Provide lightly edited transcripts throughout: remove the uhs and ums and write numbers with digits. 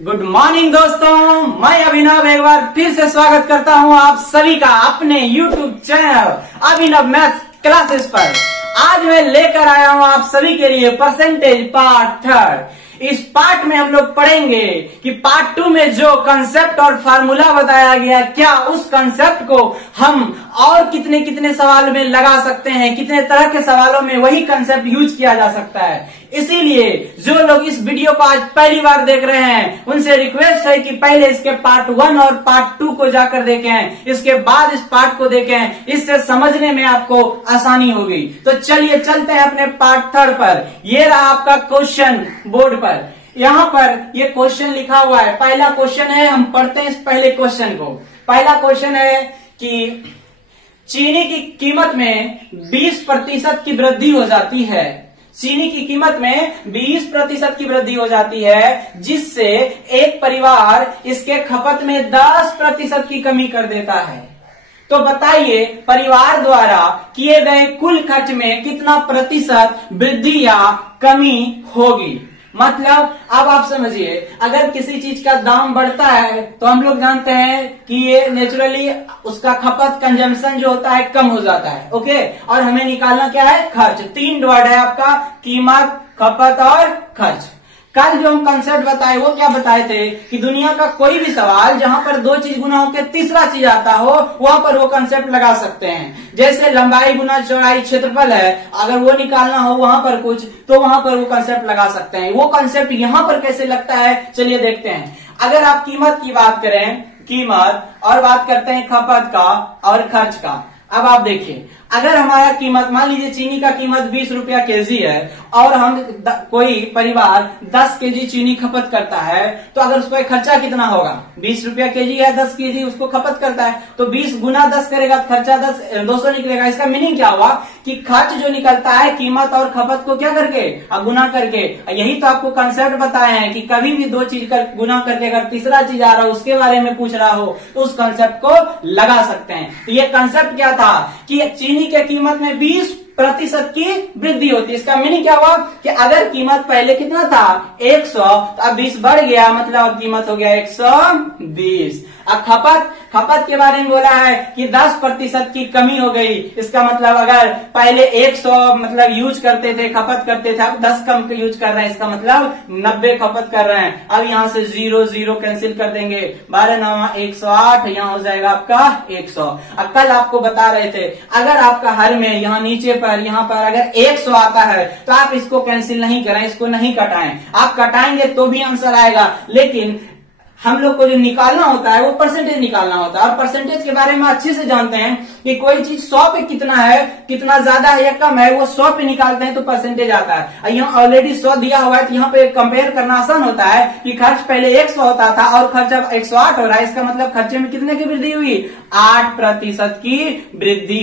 Good morning दोस्तों, मैं अभिनव एक बार फिर से स्वागत करता हूं आप सभी का अपने YouTube चैनल अभिनव मैथ्स क्लासेस पर। आज मैं लेकर आया हूं आप सभी के लिए परसेंटेज पार्ट 3। इस पार्ट में हम लोग पढ़ेंगे कि पार्ट 2 में जो कंसेप्ट और फार्मूला बताया गया, क्या उस कंसेप्ट को हम और कितने कितने सवाल में लगा सकते हैं, कितने तरह के सवालों में वही कंसेप्ट यूज किया जा सकता है। इसीलिए जो लोग इस वीडियो को आज पहली बार देख रहे हैं उनसे रिक्वेस्ट है कि पहले इसके पार्ट 1 और पार्ट 2 को जाकर देखें, इसके बाद इस पार्ट को देखें, इससे समझने में आपको आसानी होगी। तो चलिए चलते हैं अपने पार्ट 3 पर। ये रहा आपका क्वेश्चन बोर्ड पर। यहाँ पर ये क्वेश्चन लिखा हुआ है। पहला क्वेश्चन है, हम पढ़ते हैं इस पहले क्वेश्चन को। पहला क्वेश्चन है कि चीनी की कीमत में 20% की वृद्धि हो जाती है। चीनी की कीमत में 20% की वृद्धि हो जाती है, जिससे एक परिवार इसके खपत में 10% की कमी कर देता है। तो बताइए परिवार द्वारा किए गए कुल खर्च में कितना प्रतिशत वृद्धि या कमी होगी। मतलब अब आप समझिए, अगर किसी चीज का दाम बढ़ता है तो हम लोग जानते हैं कि ये नेचुरली उसका खपत कंजम्पशन जो होता है कम हो जाता है। ओके, और हमें निकालना क्या है? खर्च। 3 वर्ड है आपका, कीमत, खपत और खर्च। कल जो हम कंसेप्ट बताए वो क्या बताए थे कि दुनिया का कोई भी सवाल जहां पर 2 चीज गुना होकर तीसरा चीज आता हो, वहां पर वो कंसेप्ट लगा सकते हैं। जैसे लंबाई गुना चौड़ाई क्षेत्रफल है, अगर वो निकालना हो वहां पर कुछ, तो वहां पर वो कंसेप्ट लगा सकते हैं। वो कंसेप्ट यहां पर कैसे लगता है, चलिए देखते हैं। अगर आप कीमत की बात करें, कीमत, और बात करते हैं खपत का और खर्च का। अब आप देखिए, अगर हमारा कीमत, मान लीजिए चीनी का कीमत 20 रुपया केजी है और हम कोई परिवार 10 केजी चीनी खपत करता है, तो अगर उसका खर्चा कितना होगा? 20 रुपया केजी है, 10 केजी उसको खपत करता है, तो 20 गुना 10 करेगा तो खर्चा 200 निकलेगा। इसका मीनिंग क्या हुआ कि खर्च जो निकलता है कीमत और खपत को क्या करके, गुना करके। यही तो आपको कंसेप्ट बताए हैं कि कभी भी 2 चीज का गुना करके अगर तीसरा चीज आ रहा हो, उसके बारे में पूछ रहा हो, तो उस कंसेप्ट को लगा सकते हैं। तो ये कंसेप्ट क्या था कि चीनी के कीमत में 20% की वृद्धि होती है। इसका मीनिंग क्या हुआ कि अगर कीमत पहले कितना था 100, तो अब 20 बढ़ गया, मतलब अब कीमत हो गया 120। अब खपत के बारे में बोला है कि 10% की कमी हो गई। इसका मतलब अगर पहले 100 मतलब यूज करते थे, खपत करते थे, अब 10 कम यूज कर रहे हैं, इसका मतलब 90 खपत कर रहे हैं। अब यहाँ से 0 कैंसिल कर देंगे, 12 9 108, यहाँ हो जाएगा आपका 100। अब कल आपको बता रहे थे, अगर आपका हर में यहाँ नीचे पर, यहाँ पर अगर 100 आता है तो आप इसको कैंसिल नहीं करें, इसको नहीं कटाएं। आप कटाएंगे तो भी आंसर आएगा, लेकिन हम लोग को जो निकालना होता है वो परसेंटेज निकालना होता है। और परसेंटेज के बारे में अच्छे से जानते हैं कि कोई चीज 100 पे कितना है, कितना ज्यादा है या कम है, वो 100 पे निकालते हैं तो परसेंटेज आता है। यहाँ ऑलरेडी 100 दिया हुआ है, तो यहाँ पे कंपेयर करना आसान होता है कि खर्च पहले 100 होता था और खर्च अब 108 हो रहा है। इसका मतलब खर्चे में कितने की वृद्धि हुई? 8% की वृद्धि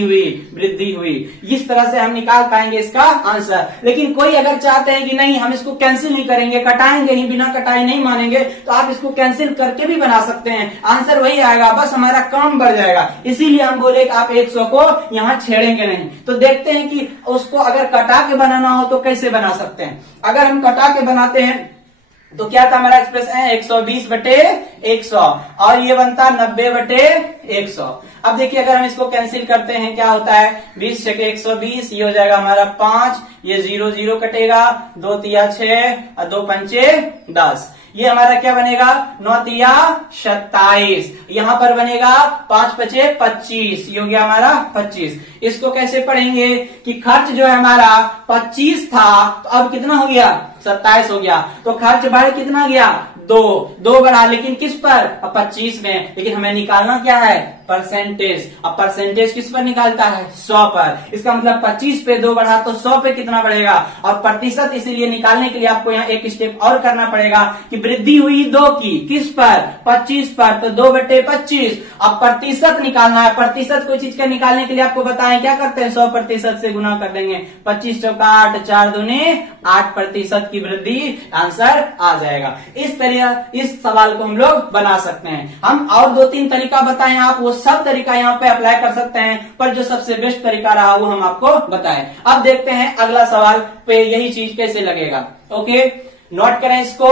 हुई। इस तरह से हम निकाल पाएंगे इसका आंसर। लेकिन कोई अगर चाहते हैं कि नहीं हम इसको कैंसिल नहीं करेंगे, कटाएंगे नहीं, बिना कटाए नहीं मानेंगे, तो आप इसको कैंसिल करके भी बना सकते हैं, आंसर वही आएगा, बस हमारा काम बढ़ जाएगा। इसीलिए हम बोले कि आप 100 को यहाँ छेड़ेंगे नहीं। तो देखते हैं कि उसको अगर कटा के बनाना हो तो कैसे बना सकते हैं। अगर हम कटा के बनाते हैं तो क्या था हमारा एक्सप्रेशन है 120/100 और ये बनता 90/100। अब देखिए अगर हम इसको कैंसिल करते हैं क्या होता है, 20 से 120, ये हो जाएगा हमारा 5, ये 0 कटेगा, 2 तिया 6 और 2 पंचे 10। ये हमारा क्या बनेगा, 9 तिया 27, यहाँ पर बनेगा 5 पचे 25, ये हो गया हमारा 25। इसको कैसे पढ़ेंगे कि खर्च जो है हमारा 25 था, तो अब कितना हो गया, 27 हो गया। तो खर्च बढ़ कितना गया, 2 बढ़ा, लेकिन किस पर, 25 में। लेकिन हमें निकालना क्या है, परसेंटेज। अब परसेंटेज किस पर निकालता है, 100 पर। इसका मतलब 25 पे 2 बढ़ा तो 100 पे कितना बढ़ेगा। और प्रतिशत इसीलिए निकालने के लिए आपको यहाँ एक स्टेप और करना पड़ेगा कि वृद्धि हुई 2 की, किस पर, 25 पर, तो 2/25। अब प्रतिशत निकालना है। प्रतिशत कोई चीज का निकालने के लिए आपको बताएं क्या करते हैं, 100% से गुना कर देंगे। 25 चौका 8, 4 दूने 8% की वृद्धि, आंसर आ जाएगा। इस सवाल को हम लोग बना सकते हैं। हम और 2-3 तरीका बताएं, आप वो सब तरीका यहाँ पे अप्लाई कर सकते हैं, पर जो सबसे बेस्ट तरीका रहा वो हम आपको बताएं। अब देखते हैं अगला सवाल पे यही चीज कैसे लगेगा। ओके, नोट करें इसको।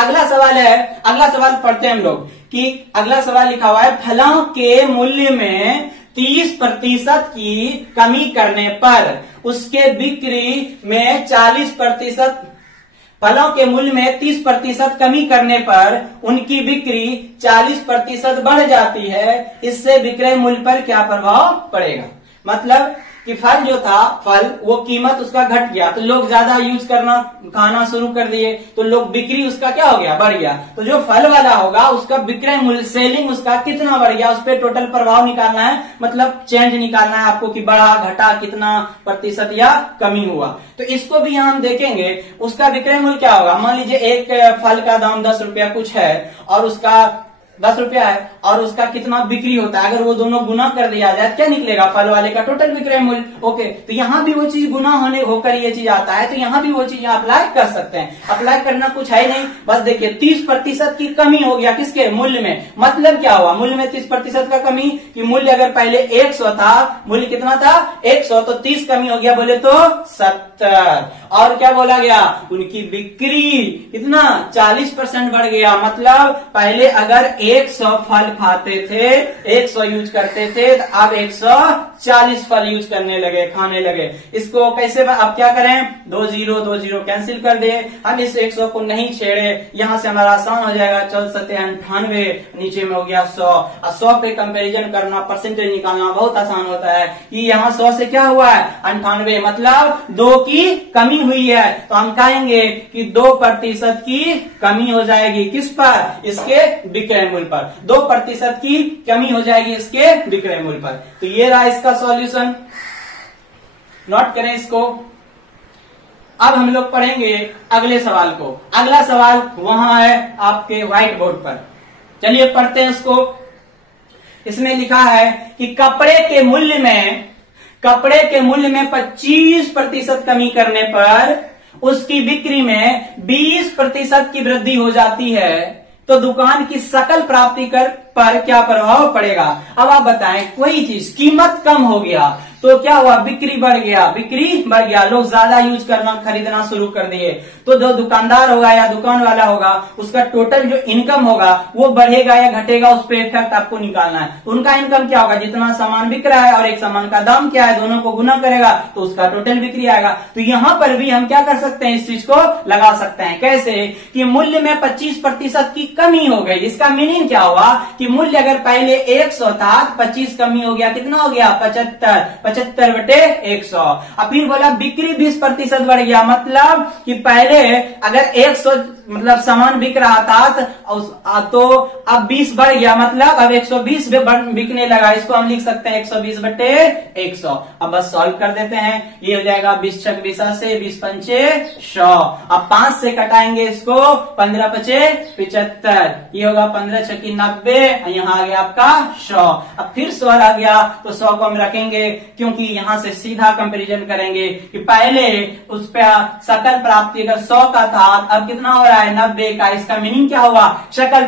अगला सवाल है, अगला सवाल पढ़ते हैं हम लोग कि अगला सवाल लिखा हुआ है फलों के मूल्य में 30% की कमी करने पर उसके बिक्री में 40%, फलों के मूल्य में 30% कमी करने पर उनकी बिक्री 40% बढ़ जाती है, इससे विक्रय मूल्य पर क्या प्रभाव पड़ेगा। मतलब कि फल जो था, फल वो कीमत उसका घट गया तो लोग ज्यादा यूज करना खाना शुरू कर दिए तो लोग बिक्री उसका क्या हो गया, बढ़ गया। तो जो फल वाला होगा उसका विक्रय मूल्य, सेलिंग उसका कितना बढ़ गया, उस पर टोटल प्रभाव निकालना है, मतलब चेंज निकालना है आपको कि बढ़ा घटा कितना प्रतिशत या कमी हुआ। तो इसको भी हम देखेंगे, उसका विक्रय मूल्य क्या होगा। मान लीजिए एक फल का दाम 10 रुपया कुछ है और उसका 10 रुपया है और उसका कितना बिक्री होता है, अगर वो दोनों गुना कर दिया जाए क्या निकलेगा, फल वाले का टोटल विक्रय मूल्य। ओके, तो यहाँ भी वो चीज गुना होने होकर ये चीज आता है, तो यहाँ भी वो चीज अप्लाई कर सकते हैं। अप्लाई करना कुछ है नहीं, बस देखिए 30% की कमी हो गया किसके मूल्य में। मतलब क्या हुआ, मूल्य में 30% का कमी, कि मूल्य अगर पहले 100 था, मूल्य कितना था 100, तो 30 कमी हो गया बोले तो 70। और क्या बोला गया, उनकी बिक्री कितना 40% बढ़ गया। मतलब पहले अगर 100 फल खाते थे, 100 यूज करते थे, तो अब 140 फल यूज करने लगे, खाने लगे। इसको कैसे, अब क्या करें, 2 0 कैंसिल कर दे, हम इस 100 को नहीं छेड़े, यहां से हमारा आसान हो जाएगा, 94, नीचे में हो गया 100। 100 पे कंपेरिजन करना, परसेंटेज निकालना बहुत आसान होता है कि यहाँ 100 से क्या हुआ है 98, मतलब 2 की कमी हुई है। तो हम कहेंगे कि 2% की कमी हो जाएगी किस पर, इसके विक्रय मूल्य पर। 2% की कमी हो जाएगी इसके विक्रय मूल्य पर। तो ये रहा इसका सॉल्यूशन, नोट करें इसको। अब हम लोग पढ़ेंगे अगले सवाल को। अगला सवाल वहां है आपके व्हाइट बोर्ड पर, चलिए पढ़ते हैं इसको। इसमें लिखा है कि कपड़े के मूल्य में 25% कमी करने पर उसकी बिक्री में 20% की वृद्धि हो जाती है, तो दुकान की सकल प्राप्ति कर पर क्या प्रभाव पड़ेगा। अब आप बताएं, कोई चीज कीमत कम हो गया तो क्या हुआ, बिक्री बढ़ गया, लोग ज्यादा यूज करना खरीदना शुरू कर दिए, तो जो दुकानदार होगा या दुकान वाला होगा उसका टोटल जो इनकम होगा वो बढ़ेगा या घटेगा, उस पर इफेक्ट आपको निकालना है। उनका इनकम क्या होगा, जितना सामान बिक रहा है और एक सामान का दाम क्या है, दोनों को गुना करेगा तो उसका टोटल बिक्री आएगा। तो यहाँ पर भी हम क्या कर सकते हैं, इस चीज को लगा सकते हैं। कैसे कि मूल्य में 25% की कमी हो गई। इसका मीनिंग क्या हुआ कि मूल्य अगर पहले 100 था, 25 कमी हो गया, कितना हो गया 75/100। अब फिर बोला बिक्री 20% बढ़ गया, मतलब कि पहले अगर 100 मतलब सामान बिक रहा था तो अब 20 बढ़ गया, मतलब अब 120 बिकने लगा। इसको हम लिख सकते हैं 120/100। अब बस सॉल्व कर देते हैं, ये हो जाएगा 20 छक 20 से 20 पंचे 100। अब 5 से कटाएंगे इसको, 15 पचे 75, ये होगा 15 छकी 90, यहाँ आ गया आपका 100। अब फिर 100 आ गया तो 100 को हम रखेंगे, क्योंकि यहां से सीधा कंपैरिजन करेंगे कि पहले उस पर सकल प्राप्ति अगर 100 का था, अब कितना हो रहा है 90 का। इसका मीनिंग क्या हुआ, सकल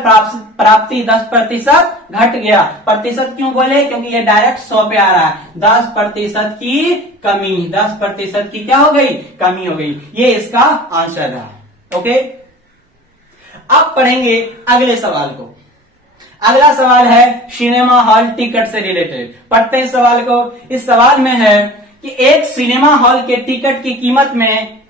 प्राप्ति 10% घट गया। प्रतिशत क्यों बोले, क्योंकि ये डायरेक्ट 100 पे आ रहा है। 10% की कमी, 10% की क्या हो गई, कमी हो गई। ये इसका आंसर रहा। ओके, अब पढ़ेंगे अगले सवाल को। अगला सवाल है सिनेमा हॉल टिकट से रिलेटेड। पढ़ते हैं सवाल को। इस सवाल में है कि एक सिनेमा हॉल के टिकट की कीमत में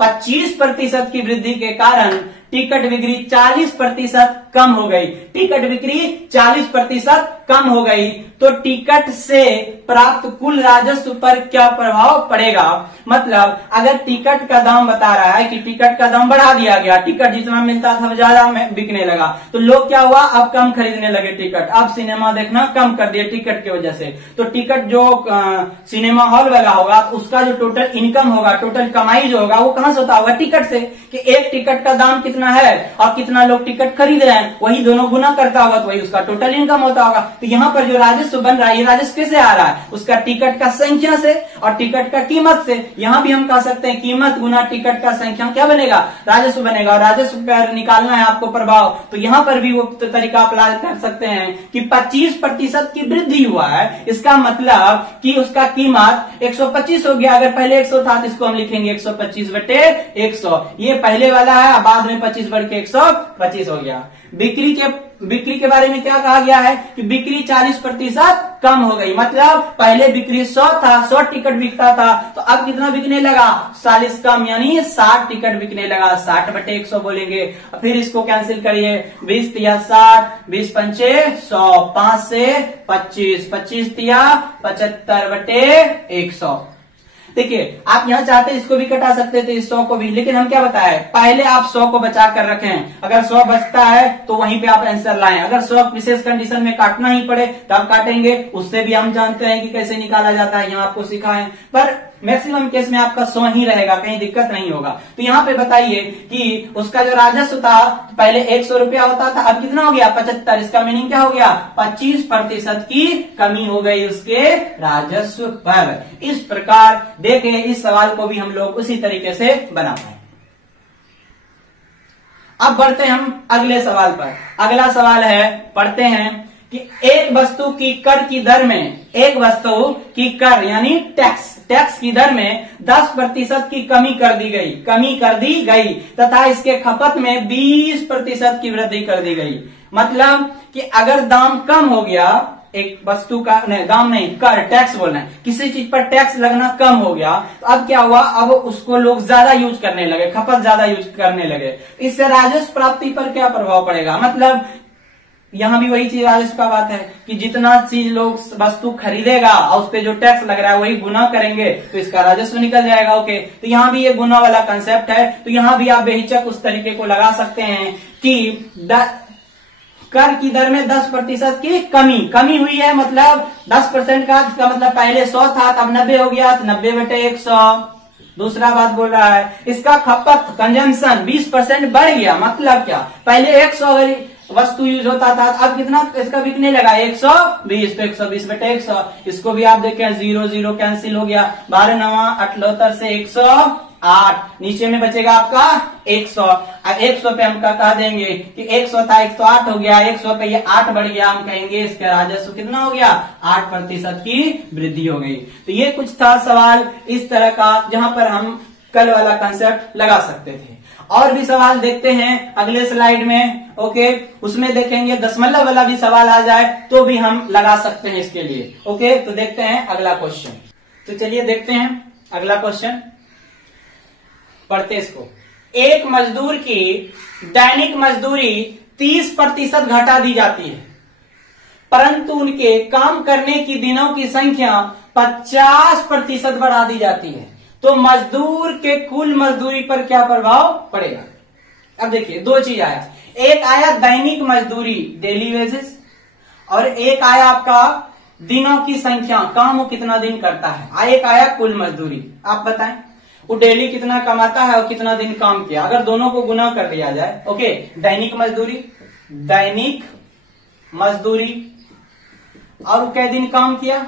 25% की वृद्धि के कारण टिकट बिक्री 40% कम हो गई। टिकट बिक्री 40% कम हो गई तो टिकट से प्राप्त कुल राजस्व पर क्या प्रभाव पड़ेगा। मतलब अगर टिकट का दाम बता रहा है कि टिकट का दाम बढ़ा दिया गया, टिकट जितना मिलता था ज्यादा बिकने लगा, तो लोग क्या हुआ, अब कम खरीदने लगे टिकट, अब सिनेमा देखना कम कर दिए टिकट की वजह से। तो टिकट जो सिनेमा हॉल वाला होगा उसका जो टोटल इनकम होगा, टोटल कमाई जो होगा वो कहां से होता होगा, टिकट से। कि एक टिकट का दाम कितना है और कितना लोग टिकट खरीद रहे हैं, वही दोनों गुना करता होगा तो वही उसका टोटल इनकम होता होगा। तो यहाँ पर जो राजस्व बन रहा है, ये राजस्व कैसे आ रहा है, उसका टिकट का संख्या से और टिकट का कीमत से। यहाँ भी हम कह सकते हैं कीमत गुना टिकट का संख्या क्या बनेगा, राजस्व बनेगा। और राजस्व पर निकालना है आपको प्रभाव, तो यहाँ पर भी वो तरीका अप्लाई कर सकते हैं कि 25% की वृद्धि हुआ है। इसका मतलब कि उसका कीमत 125 हो गया। अगर पहले 100 था तो इसको हम लिखेंगे 125/100। ये पहले वाला है, बाद में 25 बढ़ के 125 हो गया। बिक्री के बारे में क्या कहा गया है कि बिक्री 40% कम हो गई। मतलब पहले बिक्री 100 था, 100 टिकट बिकता था, तो अब कितना बिकने लगा, 40 कम, यानी 60 टिकट बिकने लगा। 60/100 बोलेंगे। फिर इसको कैंसिल करिए, 20 तिया 60, 20 पंचे 100, 5 से 25, 25 तिया 75/100। देखिए आप यहाँ चाहते इसको भी कटा सकते थे, इस 100 को भी, लेकिन हम क्या बताए, पहले आप 100 को बचा कर रखें। अगर 100 बचता है तो वहीं पे आप आंसर लाएं। अगर 100 विशेष कंडीशन में काटना ही पड़े तो आप काटेंगे, उससे भी हम जानते हैं कि कैसे निकाला जाता है, यहाँ आपको सिखाएं। पर मैक्सिमम केस में आपका 100 ही रहेगा, कहीं दिक्कत नहीं होगा। तो यहाँ पे बताइए कि उसका जो राजस्व था पहले 100 रुपया होता था, अब कितना हो गया, 75। इसका मीनिंग क्या हो गया, 25% की कमी हो गई उसके राजस्व पर। इस प्रकार देखें, इस सवाल को भी हम लोग उसी तरीके से बना पाए। अब बढ़ते हम अगले सवाल पर। अगला सवाल है, पढ़ते हैं कि एक वस्तु की कर की दर में, एक वस्तु की कर यानी टैक्स की दर में 10% की कमी कर दी गई तथा इसके खपत में 20% की वृद्धि कर दी गई। मतलब कि अगर दाम कम हो गया, एक वस्तु का दाम नहीं, कर, टैक्स बोलना है, किसी चीज पर टैक्स लगना कम हो गया, तो अब क्या हुआ, अब उसको लोग ज्यादा यूज करने लगे, खपत ज्यादा यूज करने लगे। इससे राजस्व प्राप्ति पर क्या प्रभाव पड़ेगा। मतलब यहां भी वही चीज राजस्व का बात है कि जितना चीज लोग वस्तु खरीदेगा और उस पर जो टैक्स लग रहा है वही गुना करेंगे तो इसका राजस्व निकल जाएगा। ओके, तो यहाँ भी ये गुना वाला कंसेप्ट है। तो यहाँ भी आप बेहिचक उस तरीके को लगा सकते हैं कि कर की दर में 10% की कमी हुई है। मतलब 10% का, इसका मतलब पहले 100 था तब 90 हो गया, तो 90/100। दूसरा बात बोल रहा है इसका खपत, कंजम्पशन 20% बढ़ गया। मतलब क्या, पहले 100 वस्तु यूज होता था, अब कितना इसका बिकने लगा, 120, तो 120/100। इसको भी आप देखें, 0 0 कैंसिल हो गया, 12 9 78 से 108, नीचे में बचेगा आपका 100। अब 100 पे हम कह देंगे कि 100 था 108 हो गया, 100 पे ये 8 बढ़ गया, हम कहेंगे इसका राजस्व कितना हो गया, 8% की वृद्धि हो गई। तो ये कुछ था सवाल इस तरह का जहां पर हम कल वाला कंसेप्ट लगा सकते थे। और भी सवाल देखते हैं अगले स्लाइड में। ओके, उसमें देखेंगे दशमलव वाला भी सवाल आ जाए तो भी हम लगा सकते हैं इसके लिए। ओके, तो देखते हैं अगला क्वेश्चन। तो चलिए देखते हैं अगला क्वेश्चन, पढ़ते इसको। एक मजदूर की दैनिक मजदूरी 30% घटा दी जाती है, परंतु उनके काम करने की दिनों की संख्या 50% बढ़ा दी जाती है। तो मजदूर के कुल मजदूरी पर क्या प्रभाव पड़ेगा। अब देखिए, दो चीज आया, एक आया दैनिक मजदूरी, डेली वेजेस, और एक आया आपका दिनों की संख्या, काम वो कितना दिन करता है। एक आया कुल मजदूरी। आप बताएं वो डेली कितना कमाता है और कितना दिन काम किया। अगर दोनों को गुना कर दिया जाए, ओके, दैनिक मजदूरी और क्या दिन काम किया,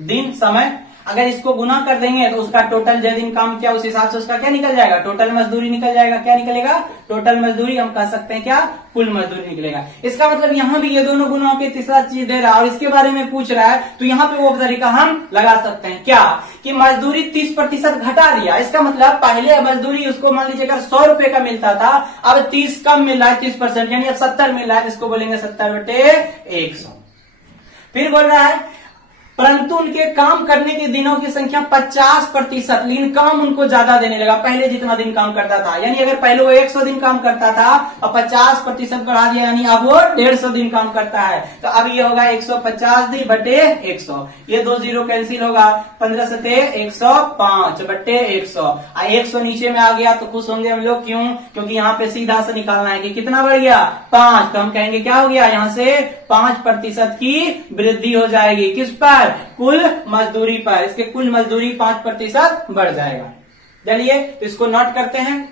दिन, समय, अगर इसको गुना कर देंगे तो उसका टोटल जो दिन काम किया उस हिसाब से उसका क्या निकल जाएगा, टोटल मजदूरी निकल जाएगा। क्या निकलेगा, टोटल मजदूरी, हम कह सकते हैं क्या, कुल मजदूरी निकलेगा। इसका मतलब यहाँ भी ये दोनों गुना के तीसरा चीज दे रहा है और इसके बारे में पूछ रहा है, तो यहाँ पे वो तरीका हम लगा सकते हैं क्या, कि मजदूरी 30% घटा दिया। इसका मतलब पहले मजदूरी उसको मान लीजिए अगर 100 रुपए का मिलता था, अब 30 कम मिल रहा है, 30%, यानी अब 70 मिल रहा है, इसको बोलेंगे 70/100। फिर बोल रहा है परंतु उनके काम करने के दिनों की संख्या 50%, लेकिन काम उनको ज्यादा देने लगा, पहले जितना दिन काम करता था। यानी अगर पहले वो 100 दिन काम करता था और 50% बढ़ा दिया, यानी अब वो 150 दिन काम करता है। तो अब ये होगा 150/100। ये 2 0 कैंसिल होगा, 15 से 105/100। 100 नीचे में आ गया तो खुश होंगे हम लोग, क्यों, क्योंकि यहाँ पे सीधा से निकालना है कि कितना बढ़ गया, 5। तो हम कहेंगे क्या हो गया, यहाँ से 5% की वृद्धि हो जाएगी, किस पर, कुल मजदूरी पर। इसके कुल मजदूरी 5% बढ़ जाएगा। चलिए तो इसको नोट करते हैं।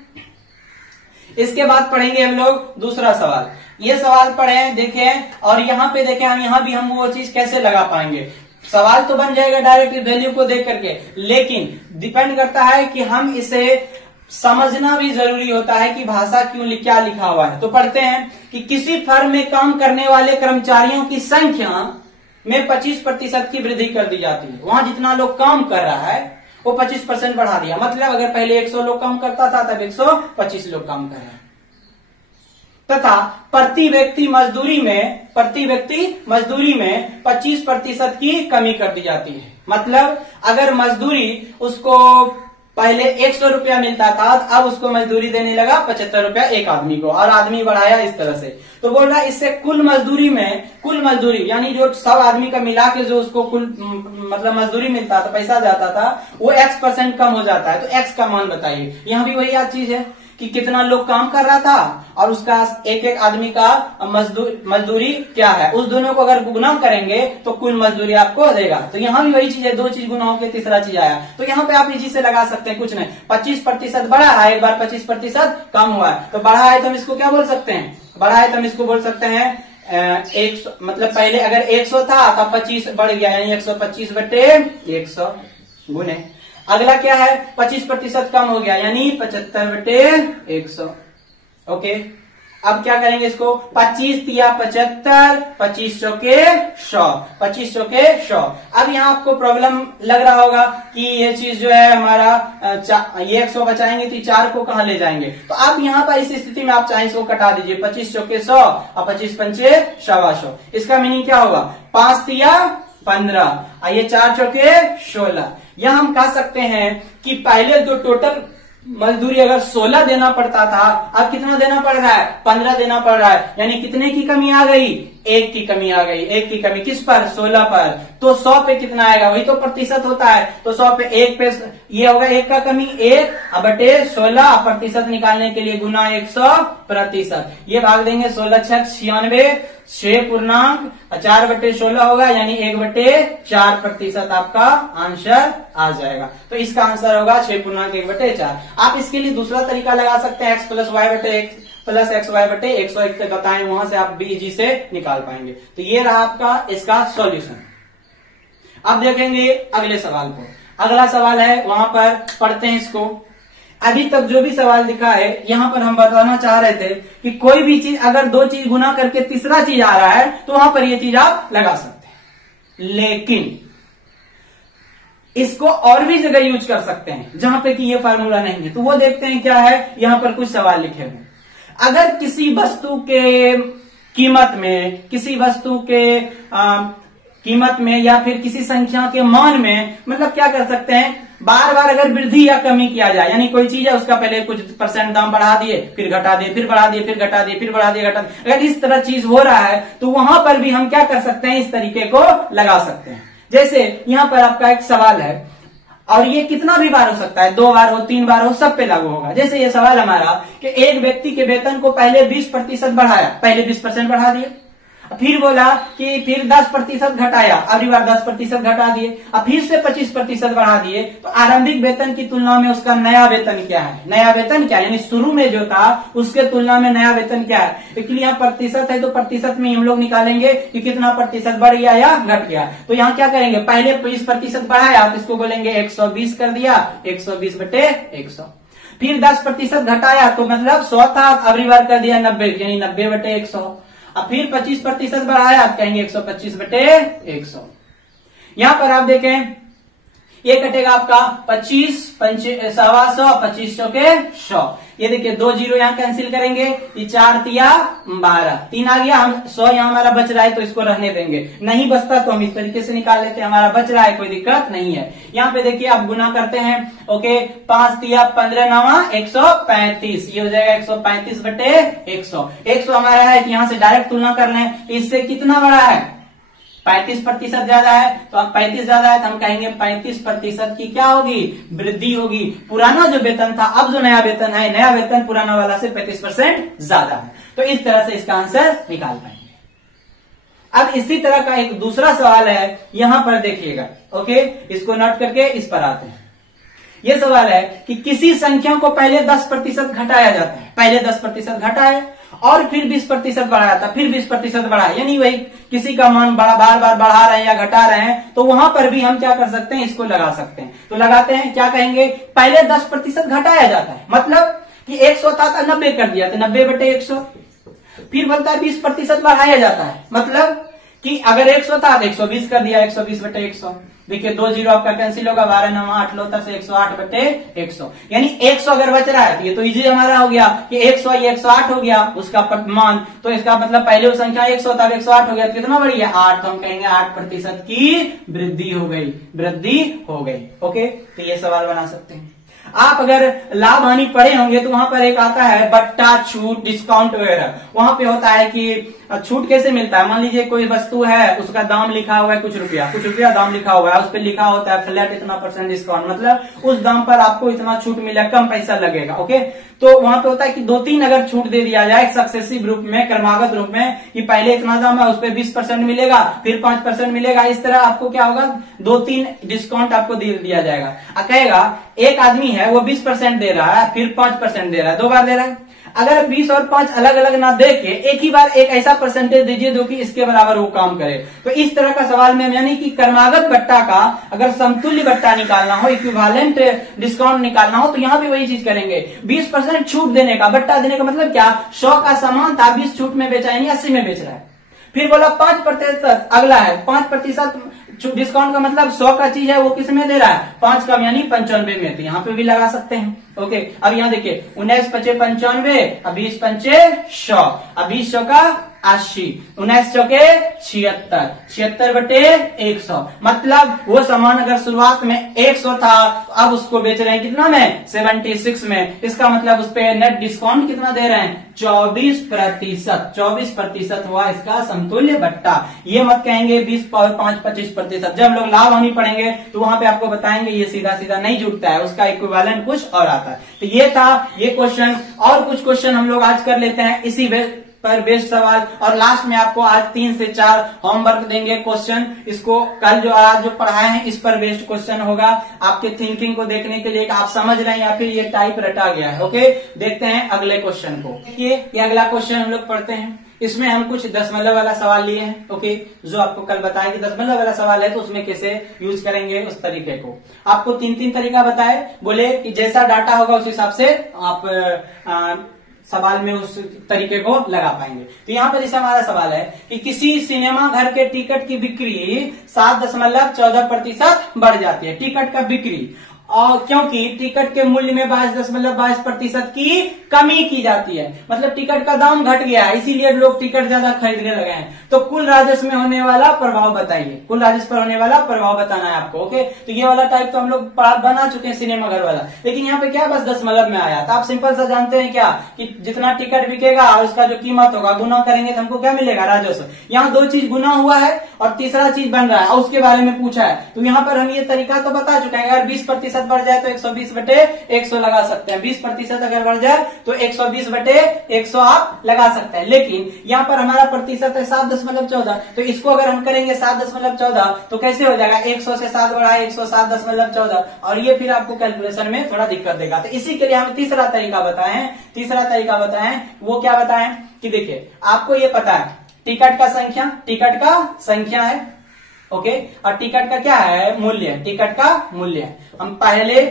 इसके बाद पढ़ेंगे हम लोग दूसरा सवाल। ये सवाल पढ़े, देखें, और यहाँ पे देखें हम, यहाँ भी हम वो चीज कैसे लगा पाएंगे। सवाल तो बन जाएगा डायरेक्ट वैल्यू को देख करके, लेकिन डिपेंड करता है कि हम इसे समझना भी जरूरी होता है कि भाषा क्या लिखा हुआ है। तो पढ़ते हैं कि किसी फर्म में काम करने वाले कर्मचारियों की संख्या में 25% की वृद्धि कर दी जाती है। वहां जितना लोग काम कर रहा है वो 25% बढ़ा दिया। मतलब अगर पहले 100 लोग काम करता था तब 125 लोग काम कर रहे हैं। तथा प्रति व्यक्ति मजदूरी में 25% की कमी कर दी जाती है। मतलब अगर मजदूरी उसको पहले 100 रुपया मिलता था, अब उसको मजदूरी देने लगा 75 रुपया एक आदमी को, और आदमी बढ़ाया इस तरह से। तो बोल रहा है इससे कुल मजदूरी यानी जो सब आदमी का मिला के जो उसको कुल मतलब मजदूरी मिलता था, पैसा जाता था, वो X% कम हो जाता है। तो X का मान बताइए। यहाँ भी वही याद चीज है कि कितना लोग काम कर रहा था और उसका एक एक आदमी का मजदूरी क्या है, उस दोनों को अगर गुना करेंगे तो कुल मजदूरी आपको देगा। तो यहाँ भी वही चीज है, दो चीज गुना होकर तीसरा चीज आया। तो यहाँ पे आप इसी से लगा सकते हैं, कुछ नहीं, 25% बढ़ा है, एक बार 25% कम हुआ है। तो बढ़ा है तो हम इसको क्या बोल सकते हैं, बढ़ा है तो हम इसको बोल सकते हैं 100, मतलब पहले अगर 100 था तो 25 बढ़ गया, यानी 125/100 गुने। अगला क्या है, 25% कम हो गया, यानी 75/100। ओके, अब क्या करेंगे इसको, 25 तिया 75, 25 चौके 100, 25 चौके 100। अब यहाँ आपको प्रॉब्लम लग रहा होगा कि ये चीज जो है हमारा ये 100 बचाएंगे तो 4 को कहाँ ले जाएंगे। तो आप यहाँ पर इस स्थिति में आप चाहे इसको कटा दीजिए, 25 चौके 100 और 25 पंचे 125। इसका मीनिंग क्या होगा, 5 तिया 15, ये 4 चौके 16। या हम कह सकते हैं कि पहले तो टोटल मजदूरी अगर 16 देना पड़ता था, अब कितना देना पड़ रहा है, 15 देना पड़ रहा है। यानी कितने की कमी आ गई, 1 की कमी आ गई। 1 की कमी किस पर, 16 पर। तो 100 पे कितना आएगा, वही तो प्रतिशत होता है। तो 100 पे 1 पे ये होगा 1 का कमी 1 बटे 16, प्रतिशत निकालने के लिए गुना 100%। ये भाग देंगे 16 छक 96, 6 पूर्णांक 4/16 होगा, यानी 1/4% आपका आंसर आ जाएगा। तो इसका आंसर होगा 6 पूर्णांक 1/4। आप इसके लिए दूसरा तरीका लगा सकते हैं, x + y/x + xy/101 तक बताएं, वहां से आप भी इजी से निकाल पाएंगे। तो ये रहा आपका इसका सॉल्यूशन। अब देखेंगे अगले सवाल को। अगला सवाल है, वहां पर पढ़ते हैं इसको। अभी तक जो भी सवाल दिखा है, यहां पर हम बताना चाह रहे थे कि कोई भी चीज अगर 2 चीज गुना करके तीसरा चीज आ रहा है तो वहां पर ये चीज आप लगा सकते हैं। लेकिन इसको और भी जगह यूज कर सकते हैं जहां पे कि ये फार्मूला नहीं है। तो वो देखते हैं क्या है, यहां पर कुछ सवाल लिखे हुए। अगर किसी वस्तु के कीमत में, किसी वस्तु के कीमत में या फिर किसी संख्या के मान में, मतलब क्या कर सकते हैं, बार बार अगर वृद्धि या कमी किया जाए, यानी कोई चीज है उसका पहले कुछ % दाम बढ़ा दिए, फिर घटा दिए, फिर बढ़ा दिए, फिर घटा दिए, फिर बढ़ा दिए, घटा दिए, अगर इस तरह चीज हो रहा है तो वहां पर भी हम क्या कर सकते हैं, इस तरीके को लगा सकते हैं। जैसे यहां पर आपका एक सवाल है और ये कितना भी बार हो सकता है, 2 बार हो, 3 बार हो, सब पे लागू होगा। जैसे ये सवाल हमारा कि एक व्यक्ति के वेतन को पहले 20% बढ़ाया, पहले 20% बढ़ा दिए, फिर बोला कि फिर 10% घटाया, अगली बार 10% घटा दिए, अब फिर से 25% बढ़ा दिए। तो आरंभिक वेतन की तुलना में उसका नया वेतन क्या है, नया वेतन क्या है, यानी शुरू में जो था उसके तुलना में नया वेतन क्या है। इसलिए यहाँ प्रतिशत है तो प्रतिशत में हम लोग निकालेंगे कि कितना प्रतिशत बढ़ गया या घट गया। तो यहाँ क्या करेंगे, पहले 20% बढ़ाया तो इसको बोलेंगे 120 कर दिया, 120/100। फिर 10% घटाया तो मतलब 100 था, अगली बार कर दिया 90, यानी 90/100। अब फिर 25% बढ़ाया, आप कहेंगे 125/100। यहां पर आप देखें ये कटेगा आपका 25 पंचे 125, 25 चौके 100। ये देखिए 2 0 यहाँ कैंसिल करेंगे, ये 4 तिया 12, 3 आ गया। हम 100 यहाँ हमारा बच रहा है तो इसको रहने देंगे, नहीं बचता तो हम इस तरीके से निकाल लेते हैं, हमारा बच रहा है, कोई दिक्कत नहीं है। यहाँ पे देखिए आप गुना करते हैं। ओके, 5 तिया 15 9 135, ये हो जाएगा 135/100। 100 हमारा है कि यहाँ से डायरेक्ट तुलना कर लें, इससे कितना बड़ा है, 35% ज्यादा है। तो अब 35 ज्यादा है तो हम कहेंगे 35% की क्या होगी, वृद्धि होगी। पुराना जो वेतन था, अब जो नया वेतन है, नया वेतन पुराना वाला से 35% ज्यादा है। तो इस तरह से इसका आंसर निकाल पाएंगे। अब इसी तरह का एक दूसरा सवाल है, यहां पर देखिएगा। ओके, इसको नोट करके इस पर आते हैं। यह सवाल है कि किसी संख्या को पहले 10% घटाया जाता है, पहले 10% घटाया और फिर 20% बढ़ाया था, फिर 20% बढ़ाया, यानी वही किसी का मान बार बार बढ़ा रहे हैं या घटा रहे हैं, तो वहां पर भी हम क्या कर सकते हैं, इसको लगा सकते हैं। तो लगाते हैं, क्या कहेंगे, पहले 10% घटाया जाता है, मतलब कि 100 था तो 90 कर दिया, तो 90/100। फिर बोलता है 20% बढ़ाया जाता है, मतलब कि अगर 100 था तो 120 कर दिया, 120/100। देखिए 2 जीरो आपका कैंसिल होगा, 12 9 8 लो 10 108 बटे 100, यानी 100 अगर बच रहा है तो ये तो इजी हमारा हो गया कि 100 ये 108 हो गया उसका मान, तो इसका मतलब पहले वो संख्या 100 था, 108 हो गया, कितना बढ़ गया 8, तो हम कहेंगे 8% की वृद्धि हो गई, वृद्धि हो गई। ओके, तो ये सवाल बना सकते हैं। आप अगर लाभ हानि पढ़े होंगे तो वहां पर एक आता है बट्टा, छूट, डिस्काउंट वगैरह, वहां पे होता है कि छूट कैसे मिलता है। मान लीजिए कोई वस्तु है, उसका दाम लिखा हुआ है कुछ रुपया दाम लिखा हुआ है, उस पर लिखा होता है फ्लैट इतना % डिस्काउंट, मतलब उस दाम पर आपको इतना छूट मिला, कम पैसा लगेगा। ओके, तो वहां पे होता है कि 2-3 अगर छूट दे दिया जाए सक्सेसिव रूप में, क्रमागत रूप में, कि पहले इतना दाम है उस पर 20% मिलेगा, फिर 5% मिलेगा, इस तरह आपको क्या होगा 2-3 डिस्काउंट आपको दे दिया जाएगा। कहेगा एक आदमी है वो 20% दे रहा है, फिर 5% दे रहा है, 2 बार दे रहा है। अगर 20 और 5 अलग अलग ना दे के एक ही बार एक ऐसा % दीजिए जो कि इसके बराबर वो काम करे। तो इस तरह का सवाल में यानी कि क्रमागत बट्टा का अगर समतुल्य बट्टा निकालना हो, इक्विवेलेंट डिस्काउंट निकालना हो, तो यहाँ भी वही चीज करेंगे। 20% छूट देने का, बट्टा देने का मतलब क्या, 100 का सामान था 20 छूट में बेचा, यानी 80 में बेच रहा है। फिर बोला 5% अगला है, 5% डिस्काउंट का मतलब 100 का चीज है वो किस में दे रहा है, 5 कम यानी 95 में, तो यहाँ पे भी लगा सकते हैं। ओके, अब यहाँ देखिए 19 5 95, अब 20 5 100, अब 20 100 का 80, 19 चौके 76, 76 बटे 100, मतलब वो सामान अगर शुरुआत में 100 था तो अब उसको बेच रहे हैं कितना में, 76 में। इसका मतलब उस पे नेट डिस्काउंट कितना दे रहे हैं, 24%, 24% हुआ इसका समतुल्य बट्टा। ये मत कहेंगे 20 और 5 25%। जब हम लोग लाभ हानि पढ़ेंगे तो वहां पे आपको बताएंगे ये सीधा सीधा नहीं जुड़ता है, उसका इक्विवेलेंट कुछ और आता है। तो ये था ये क्वेश्चन, और कुछ क्वेश्चन हम लोग आज कर लेते हैं इसी पर बेस्ड सवाल, और लास्ट में आपको आज 3 से 4 होमवर्क देंगे क्वेश्चन। इसको कल जो आज जो पढ़ाए हैं इस पर बेस्ड क्वेश्चन होगा, आपके थिंकिंग को देखने के लिए आप समझ रहे हैं या फिर ये टाइप रटा गया है। ओके, देखते हैं अगले क्वेश्चन को। देखिए ये अगला क्वेश्चन हम लोग पढ़ते हैं, इसमें हम कुछ दशमलव वाला सवाल लिए हैं। ओके, जो आपको कल बताया कि दशमलव वाला सवाल है तो उसमें कैसे यूज करेंगे उस तरीके को आपको 3 तरीका बताए, बोले कि जैसा डाटा होगा उस हिसाब से आप सवाल में उस तरीके को लगा पाएंगे। तो यहाँ पर जैसे हमारा सवाल है कि किसी सिनेमा घर के टिकट की बिक्री 7.14% बढ़ जाती है, टिकट का बिक्री, और क्योंकि टिकट के मूल्य में 22.22% की कमी की जाती है, मतलब टिकट का दाम घट गया है, इसीलिए लोग टिकट ज्यादा खरीदने लगे हैं। तो कुल राजस्व में होने वाला प्रभाव बताइए, कुल राजस्व पर होने वाला प्रभाव बताना है आपको। ओके, तो ये वाला टाइप तो हम लोग बना चुके हैं सिनेमा घर वाला, लेकिन यहाँ पे क्या बस दशमलव में आया। तो आप सिंपल सा जानते हैं क्या कि जितना टिकट बिकेगा उसका जो कीमत होगा गुना करेंगे तो हमको क्या मिलेगा, राजस्व। यहाँ 2 चीज गुना हुआ है और तीसरा चीज बन रहा है और उसके बारे में पूछा है, तो यहाँ पर हम ये तरीका तो बता चुके हैं। अगर 20% बढ़ जाए तो 120 बटे 100 लगा सकते हैं, 20% अगर बढ़ जाए तो 120 बटे 100 आप लगा सकते हैं। लेकिन यहाँ पर हमारा प्रतिशत है 7.14, तो इसको अगर हम करेंगे 7.14 तो कैसे हो जाएगा, 100 से 7 बढ़ाए 107.14, और ये फिर आपको कैलकुलेशन में थोड़ा दिक्कत देगा। तो इसी के लिए हम तीसरा तरीका बताएं, वो क्या बताएं कि देखिए आपको ये पता है टिकट का संख्या है। ओके, और टिकट का क्या है, मूल्य, टिकट का मूल्य। हम पहले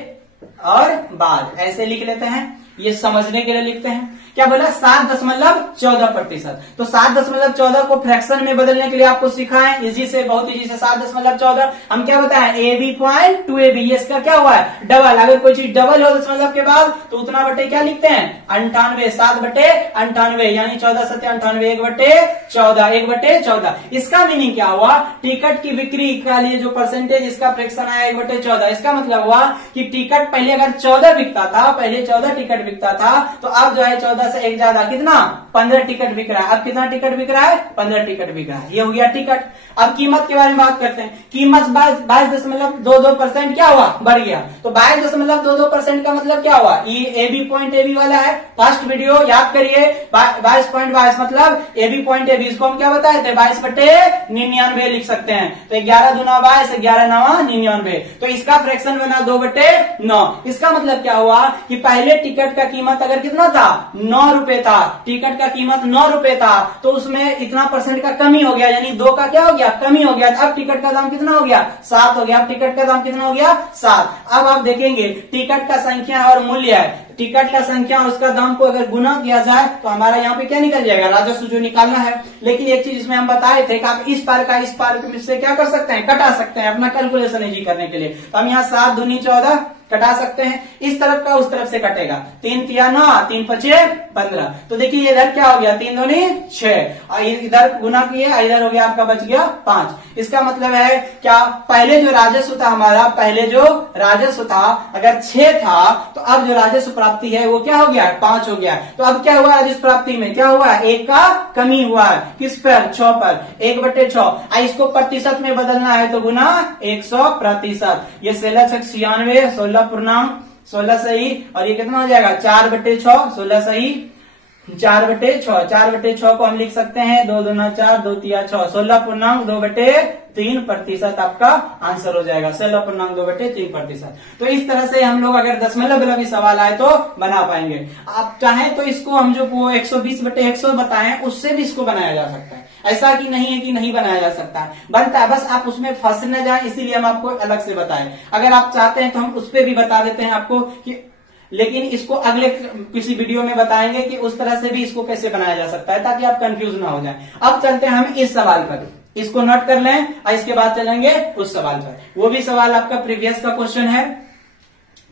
और बाद ऐसे लिख लेते हैं, ये समझने के लिए लिखते हैं। क्या बोला, 7.14%। तो 7.14 को फ्रैक्शन में बदलने के लिए आपको सिखाएं इजी से, बहुत इजी से। 7.14 हम क्या बताएं, AB पॉइंट टू AB, ये इसका क्या हुआ है, डबल। अगर कोई चीज डबल हो दशमलव के बाद तो उतना बटे क्या लिखते हैं, 98, 7 बटे 98, यानी 14 7 98, 1 बटे 14। इसका मीनिंग क्या हुआ, टिकट की बिक्री का लिए जो परसेंटेज इसका फ्रैक्शन आया 1 बटे 14। इसका मतलब हुआ कि टिकट पहले अगर 14 बिकता था, पहले 14 टिकट बिकता था, तो अब जो है 14 से एक ज्यादा कितना, 15 टिकट बिक रहा है। अब कितना टिकट बिक रहा है, 15 टिकट बिक रहा है। ये हो गया टिकट। अब कीमत के बारे में बात करते हैं। कीमत 22.22% क्या हुआ, बढ़ गया। तो 22.22% का मतलब क्या हुआ, ये AB पॉइंट AB वाला है, फर्स्ट वीडियो याद करिए। 22.22 मतलब AB पॉइंट AB, इसको हम क्या बताए थे, 22 बटे 99 लिख सकते हैं। तो 11 दूना 22, 11 9 99, तो इसका फ्रैक्शन बना 2 बटे 9। इसका मतलब क्या हुआ कि पहले टिकट टिकट का कीमत अगर कितना था 9 रुपए था, टिकट का कीमत 9 रुपए था, तो उसमें इतना % का कमी हो गया, यानी 2 का क्या हो गया, कमी हो गया। अब टिकट का दाम कितना हो गया, 7 हो गया। अब टिकट का दाम कितना हो गया, 7। अब आप देखेंगे टिकट का संख्या और मूल्य है, टिकट का संख्या और उसका दाम को अगर गुना किया जाए तो हमारा यहाँ पे क्या निकल जाएगा, राजस्व जो निकालना है। लेकिन एक चीज इसमें हम बताए थे कि आप इस पार का इस पार से क्या कर सकते हैं, कटा सकते हैं, अपना कैलकुलेशन इजी करने के लिए। तो हम यहाँ 7 दूनी 14 कटा सकते हैं, इस तरफ का उस तरफ से कटेगा। 3 तिया 9, 3 पचे 15। तो देखिए इधर क्या हो गया, 3 दूनी 6, और इधर गुना किए, इधर हो गया आपका बच गया 5। इसका मतलब है क्या, पहले जो राजस्व था हमारा, पहले जो राजस्व था अगर 6 था, तो अब जो राजस्व प्राप्ति है वो क्या हो गया, 5 हो गया। तो अब क्या हुआ, राजस्व प्राप्ति में क्या हुआ, 1 का कमी हुआ है, किस पर, 6 पर, 1/6। इसको प्रतिशत में बदलना है तो गुना 100%। ये 16 6 96, 16 पूर्णांक 16 सही, और ये कितना हो जाएगा 4/6, 16 सही, 4/6। 4/6 को हम लिख सकते हैं 2 दूना 4, 2 तिया 6, 16 पूर्णांक 2/3% आपका आंसर हो जाएगा, 16 पूर्णांक 2/3%। तो इस तरह से हम लोग अगर दशमलव वाला भी सवाल आए तो बना पाएंगे। आप चाहें तो इसको हम जो 120/100 बताएं उससे भी इसको बनाया जा सकता है, ऐसा कि नहीं है कि नहीं बनाया जा सकता, बनता है, बस आप उसमें फंस न जाए, इसीलिए हम आपको अलग से बताएं। अगर आप चाहते हैं तो हम उस पर भी बता देते हैं आपको कि, लेकिन इसको अगले किसी वीडियो में बताएंगे कि उस तरह से भी इसको कैसे बनाया जा सकता है, ताकि आप कंफ्यूज ना हो जाए। अब चलते हैं हम इस सवाल पर, इसको नोट कर लें और इसके बाद चलेंगे उस सवाल पर। वो भी सवाल आपका प्रीवियस का क्वेश्चन है।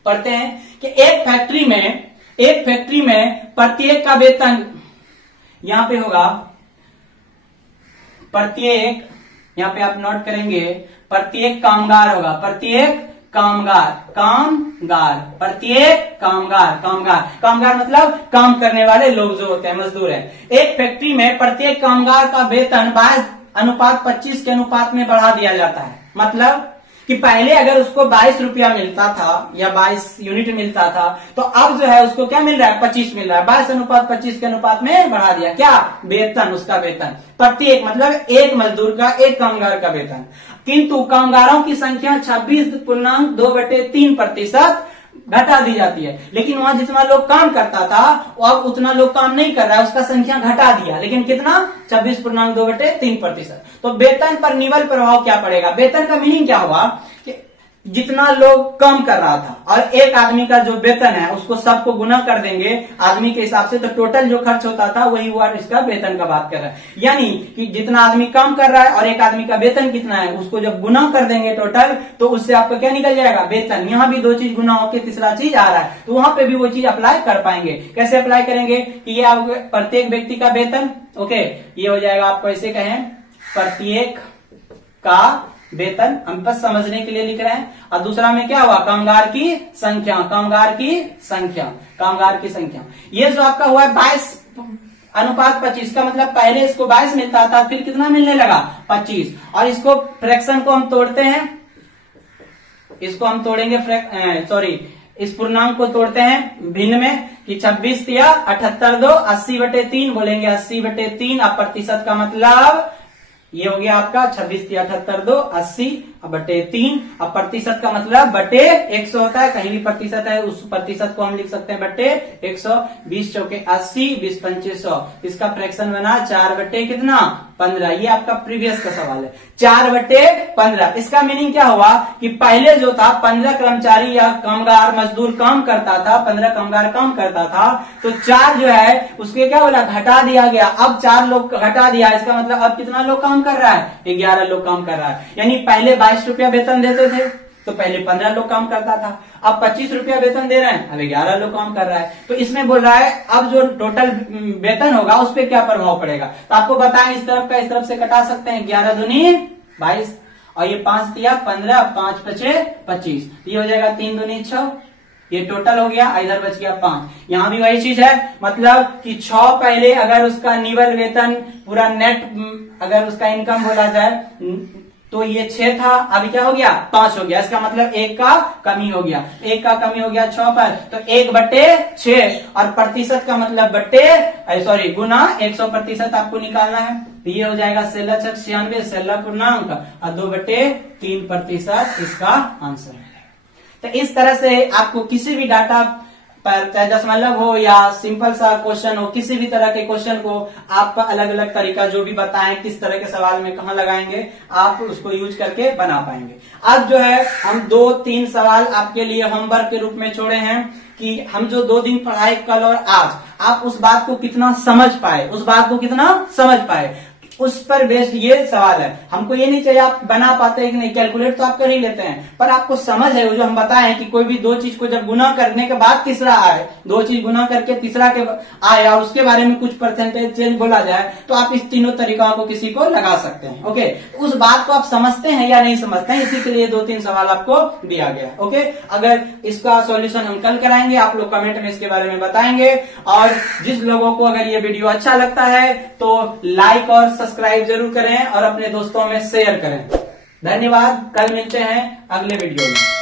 पढ़ते हैं कि एक फैक्ट्री में प्रत्येक का वेतन, यहां पे होगा प्रत्येक, यहां पे आप नोट करेंगे प्रत्येक कामगार होगा, प्रत्येक कामगार मतलब काम करने वाले लोग जो होते हैं, मजदूर है। एक फैक्ट्री में प्रत्येक कामगार का वेतन 22:25 के अनुपात में बढ़ा दिया जाता है। मतलब कि पहले अगर उसको 22 रुपया मिलता था या 22 यूनिट मिलता था, तो अब जो है उसको क्या मिल रहा है, 25 मिल रहा है। 22:25 के अनुपात में बढ़ा दिया, क्या, वेतन, उसका वेतन प्रत्येक मतलब एक मजदूर का, एक कामगार का वेतन। किंतु कामगारों की संख्या 26.2/3% घटा दी जाती है। लेकिन वहां जितना लोग काम करता था वो अब उतना लोग काम नहीं कर रहा है, उसका संख्या घटा दिया, लेकिन कितना, 26.2/3%। तो वेतन पर निवल प्रभाव क्या पड़ेगा, वेतन का मीनिंग क्या हुआ कि जितना लोग काम कर रहा था और एक आदमी का जो वेतन है उसको सबको गुना कर देंगे आदमी के हिसाब से, तो टोटल जो खर्च होता था वही हुआ, इसका वेतन का बात कर रहा है। यानी कि जितना आदमी काम कर रहा है और एक आदमी का वेतन कितना है, उसको जब गुना कर देंगे टोटल, तो उससे आपका क्या निकल जाएगा, वेतन। यहाँ भी 2 चीज गुना होकर तीसरा चीज आ रहा है, तो वहां पे भी वो चीज अप्लाई कर पाएंगे। कैसे अप्लाई करेंगे कि ये आपको प्रत्येक व्यक्ति का वेतन, ओके, ये हो जाएगा आपको ऐसे कहें प्रत्येक का वेतन, हम बस समझने के लिए लिख रहे हैं। और दूसरा में क्या हुआ, कामगार की संख्या, ये जो आपका हुआ है 22:25 का मतलब पहले इसको 22 मिलता था, फिर कितना मिलने लगा, 25। और इसको फ्रैक्शन को हम तोड़ते हैं, इसको हम तोड़ेंगे इस पूर्णांक को तोड़ते हैं भिन्न में कि 26 या 78 2 80/3 बोलेंगे, 80/3। अब प्रतिशत का मतलब ये हो गया आपका 26 या 78 2 80/3। अब प्रतिशत का मतलब बटे 100 होता है, कहीं भी प्रतिशत है उस प्रतिशत को हम लिख सकते हैं बटे 100। 20 चौके 80, 20 पंचे 100, इसका फ्रैक्शन बना 4/15। ये आपका प्रीवियस का सवाल है, 4/15। इसका मीनिंग क्या हुआ कि पहले जो था 15 कर्मचारी या कामगार मजदूर काम करता था, 15 कामगार काम करता था, तो 4 जो है उसके क्या बोला, घटा दिया गया। अब 4 लोग घटा दिया, इसका मतलब अब कितना लोग काम कर रहा है, 11 लोग काम कर रहा है। यानी पहले 22 रुपया वेतन देते थे तो पहले 15 लोग काम करता था, अब 25 रुपया वेतन दे रहे हैं, अब 11 लोग काम कर रहा है। तो इसमें बोल रहा है अब जो टोटल वेतन होगा उस पर क्या प्रभाव पड़ेगा। तो आपको बताएं इस तरफ का इस तरफ से कटा सकते हैं, 11 दूनी 22 और ये 5 तिया 15, 5 पचे 25, ये हो जाएगा 3 दूनी 6, ये टोटल हो गया, इधर बच गया 5। यहां भी वही चीज है, मतलब कि 6 पहले अगर उसका निवल वेतन पूरा नेट अगर उसका इनकम बोला जाए तो ये 6 था, अभी क्या हो गया 5 हो गया। इसका मतलब 1 का कमी हो गया, 1 का कमी हो गया 6 पर, तो 1/6 और प्रतिशत का मतलब गुना 100% आपको निकालना है। तो ये हो जाएगा 16 6 96, 16 पूर्णांक और 2/3% इसका आंसर है। तो इस तरह से आपको किसी भी डाटा पर चाहे दशमलव हो या सिंपल सा क्वेश्चन हो, किसी भी तरह के क्वेश्चन को आप अलग अलग तरीका जो भी बताएं किस तरह के सवाल में कहाँ लगाएंगे आप उसको यूज करके बना पाएंगे। आज जो है हम 2-3 सवाल आपके लिए होमवर्क के रूप में छोड़े हैं कि हम जो 2 दिन पढ़ाए कल और आज, आप उस बात को कितना समझ पाए, उस बात को कितना समझ पाए, उस पर बेस्ड ये सवाल है। हमको ये नहीं चाहिए आप बना पाते हैं कि नहीं, कैलकुलेट तो आप कर ही लेते हैं, पर आपको समझ है वो जो हम बताएं कि कोई भी 2 चीज को जब गुना करने के बाद तीसरा आए, 2 चीज गुना करके तीसरा के आए और उसके बारे में कुछ परसेंटेज चेंज बोला जाए तो आप इस तीनों तरीकाओं को किसी को लगा सकते हैं। ओके, उस बात को आप समझते हैं या नहीं समझते हैं, इसी के लिए 2-3 सवाल आपको दिया गया। ओके, अगर इसका सॉल्यूशन हम कल कराएंगे, आप लोग कमेंट में इसके बारे में बताएंगे। और जिस लोगों को अगर ये वीडियो अच्छा लगता है तो लाइक और सब्सक्राइब जरूर करें और अपने दोस्तों में शेयर करें। धन्यवाद, कल मिलते हैं अगले वीडियो में।